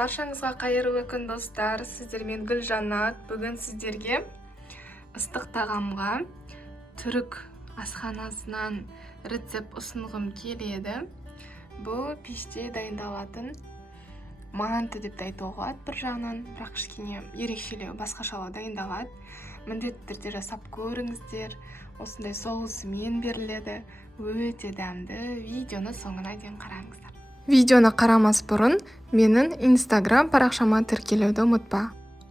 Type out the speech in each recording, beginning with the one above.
Баршаңызға қайырлы күн достар, сіздермен Гүлжанат. Бүгін сіздерге ыстық тағамға түрік асханасынан рецепт ұсынғым келеді. Бұл пеште дайындалатын манты деп те айтуға болады бір жағынан, бірақ кішкене ерекшелеу, басқашалау дайындалады. Міндетті түрде жасап көріңіздер. Осындай соусымен беріледі. Өте дәмді. Видеоны соңына дейін қараңыздар. Видеоны қарамас бұрын менің Instagram парақшама тіркелуді ұмытпа.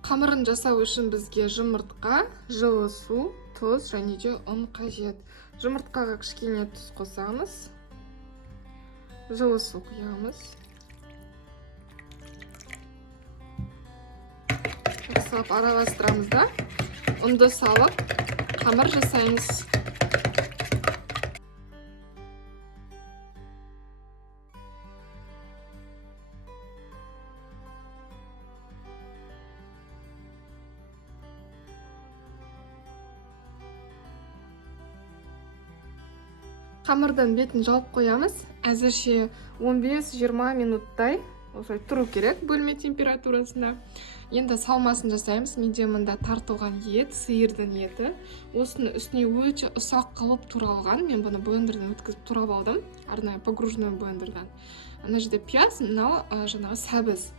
Қамырын жасау үшін бізге жұмыртқа, жылы су, тұз және де ұн қажет. Жұмыртқаға кішкене тұз қосамыз. Жылы су құямыз. Жақсылап араластырамыз да ұнды салып қамыр жасаймыз. Қамырдан бетін жауып қоямыз. Әзірше 15-20 минуттай осылай тұру керек бөлме температурасында. Енді салмасын жасаймыз. Менде мында тартылған ет, сиырдың еті. Осыны үстіне өте ұсақ қылып туралған. Мен бұны блендерден өткізіп турап алдым. Арнайы погруженный блендерден. Ана жерде пияз, мынау жаңағы сәбіз.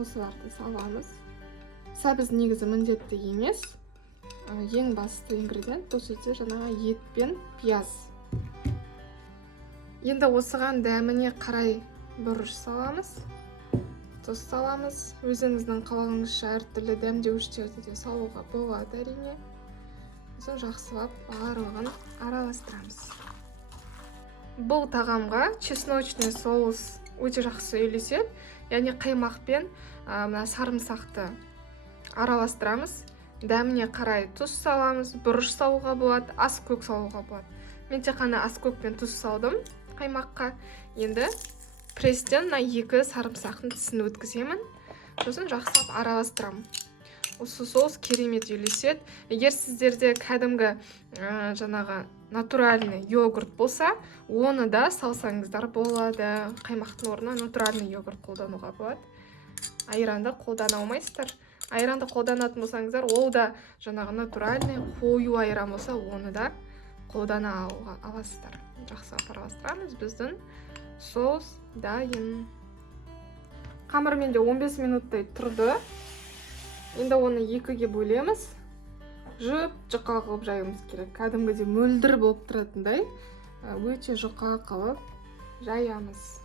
Осыларды саламыз. Сәбіз негізі міндетті емес. Ең басты ингредиент бұл жерде жаңағы ет пен пияз. Енді осыған дәміне қарай бұрыш саламыз. Тұз саламыз. Өзіңіздің қалауыңызша әртүрлі дәмдеуіштерді де салуға болады әрине. Сосын жақсылап барлығын араластырамыз. Бұл тағамға чесночный соус өте жақсы үйлеседі. Яғни қаймақпен сарымсақты араластырамыз. Дәміне қарай тұз саламыз. Бұрыш салуға болады, ас көк салуға болады. Мен тек қана ас көк пен тұз салдым қаймаққа. Енді пресстен екі сарымсақтың тісін өткіземін. Сосын жақсылап араластырамын. Осы соус керемет үйлеседі. Егер сіздерде кәдімгі жаңағы натуральный йогурт болса, оны да салсаңыздар болады. Қаймақтың орнына натуральный йогурт қолдануға болады. Айранды қолдана алмайсыздар. Айранды қолданатын болсаңыздар, ол да жаңағы натуральный қою айран болса, оны да қолдана аласыздар. Жақсылап араластырамыз. Біздің соус дайын. Қамыр менде 15 минуттай тұрды. Енді оны екіге бөлеміз. Жұқа қылып жаюымыз керек. Кәдімгідей мөлдір болып тұратындай өте жұқа қылып жаямыз.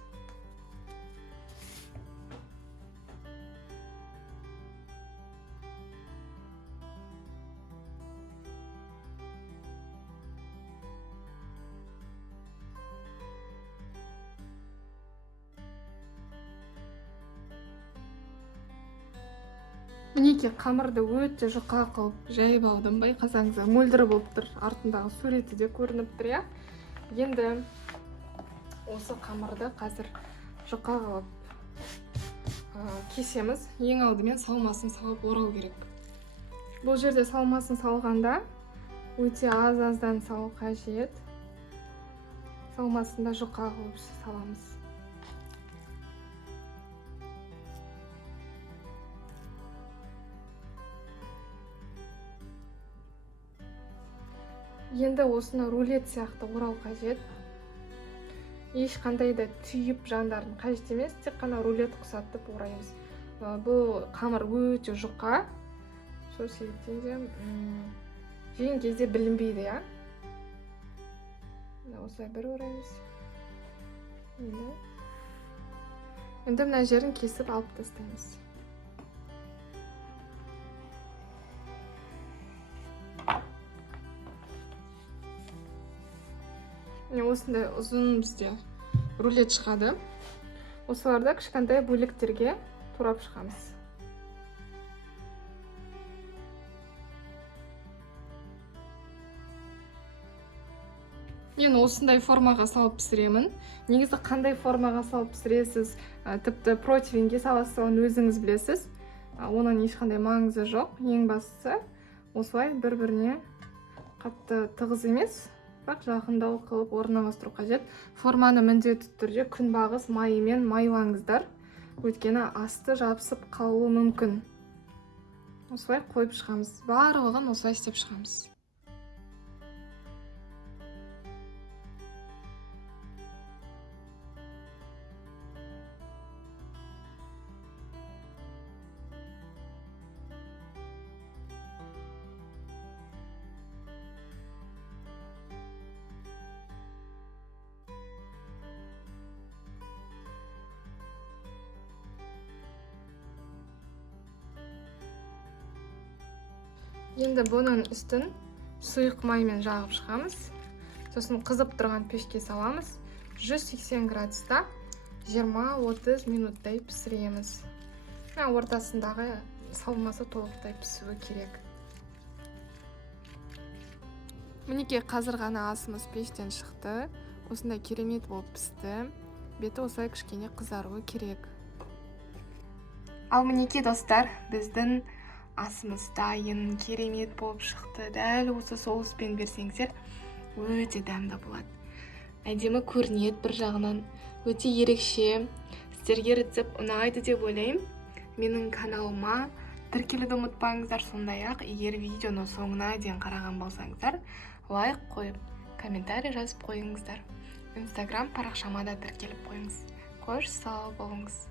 Мінеке қамырды өте жұқа қылып жайып алдым. Байқасаңыз, мөлдір болып тұр. Артындағы суреті де көрініп тұр. Енді осы қамырды қазір жұқа қылып кесеміз. Ең алдымен салмасын салып орау керек. Бұл жерде салмасын салғанда өте аз-аздан салу қажет. Салмасын да жұқа қылып саламыз. Енді осыны рулет сияқты орау қажет. Ешқандай да түйіп жандарын қажет емес, тек қана рулет құсатып ораймыз. Бұл қамыр өте жұқа. Сол себептен де жеген кезде білінбейді, осылай бір ораймыз. Енді мына жерін кесіп алып тастаймыз. Осындай ұзын бізде рулет шығады. Осыларды кішкентай бөліктерге турап шығамыз. Мен осындай формаға салып пісіремін. Негізі қандай формаға салып пісіресіз, тіпті противенге саласыз, оны өзіңіз білесіз. Оның ешқандай маңызы жоқ. Ең бастысы осылай бір-біріне қатты тығыз емес, бірақ жақындау қылып орналастыру қажет. Форманы міндетті түрде күнбағыс майымен майлаңыздар. өйткені асты жабысып қалуы мүмкін. Осылай қойып шығамыз. Барлығын осылай істеп шығамыз. Енді бұның үстін сұйық маймен жағып шығамыз. Сосын қызып тұрған пешке саламыз. 180 градуста 20-30 минуттай пісіреміз. Ортасындағы салмасы толықтай пісуі керек. Мінекей қазір ғана асымыз пештен шықты. Осындай керемет болып пісті. Беті осылай кішкене қызаруы керек. Ал мінекей достар, біздің асымыз дайын, керемет болып шықты. Дәл осы соуспен берсеңіздер, өте дәмді болады. Әдемі көрінеді бір жағынан, өте ерекше. Сіздерге рецепт ұнайды деп ойлаймын. Менің каналыма тіркелуді ұмытпаңыздар. Сондай-ақ, егер видеоны соңына дейін қараған болсаңыздар, лайк қойып, комментарий жазып қойыңыздар. Инстаграм парақшама да тіркеліп қойыңыз. Қош сау болыңыз.